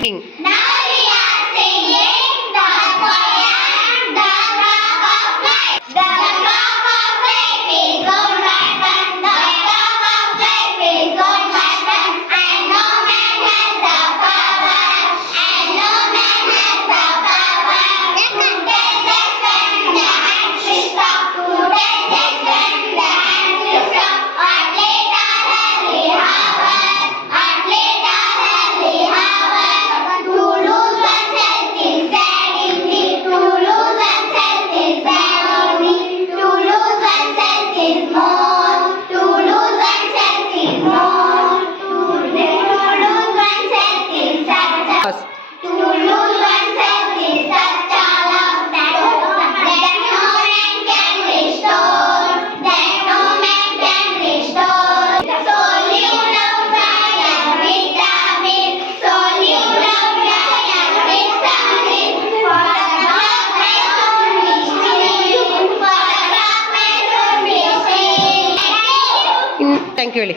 King. Now we are singing the poem The Clock of Life. The clock of life is on my back. The clock of life is on my back. And no man has the power. And no man has the power. Today just when the hands will stop. Today just when the hands will stop. At late early hour. At late early hour. To lose oneself is sad indeed. To lose oneself is sad only. To lose oneself is more. To lose oneself is more. To lose oneself is such a. Yes. To lose oneself is such a loss that no man can restore. That no man can restore. So live love, fire, vitamin. So live love, fire, vitamin. For the darkness only sing. For the darkness only sing. Thank you, ಹೇಳಿ.